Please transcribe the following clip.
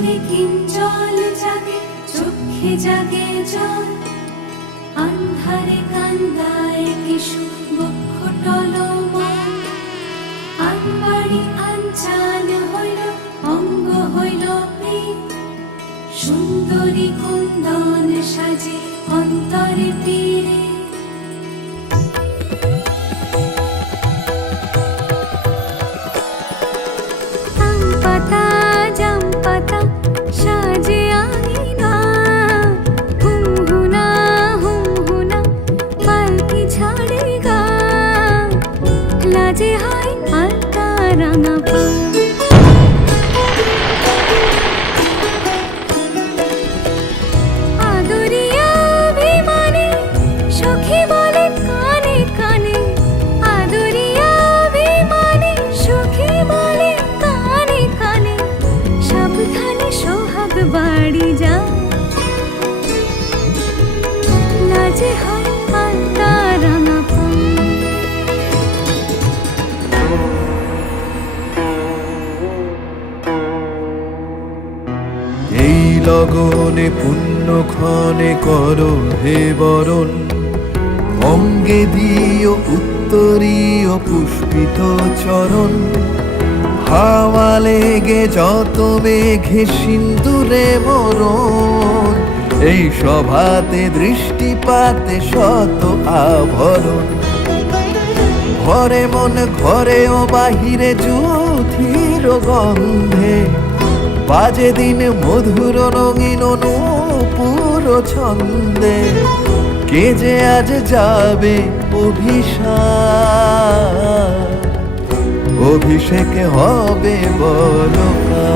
নয়নে কিঞ্জল জাগে, চোখে জাগে জল, আন্ধারে কান্দায় কিশু বক্ষ টলমল। আনবাড়ি আনচান হইল, অঙ্গ হইল প্রীত, সুন্দরী কুন্দন সাজে অন্তরে পীরে। সাজে আঙিনা, হুমহুনা হুমহুনা পালকি ছাড়ে গা, লাজে হয় আলতা রাঙা পা। আদরিয়া অভিমানে সখী বলে কানে কানে, আদরিয়া অভিমানে সখী বলে কানে কানে, সাবধানে সোহাগ বাড়ি যা, লাজে হয় আলতা রাঙা পা। এই লগনে পুণ্যক্ষণে করো হে বরণ, অঙ্গে দিও উত্তরীয় পুষ্পিত চরণ। হাওয়া লেগে যত মেঘে সিন্দুরে মরণ, এই সভাতে দৃষ্টিপাতে শত আভরণ। ঘরে মন ঘরে ও বাহিরে যুথির গন্ধে, বাজে দিন মধুর রঙিন নূপুর ছন্দে। কে যে আজ যাবে অভিষেকে হবে বলকা।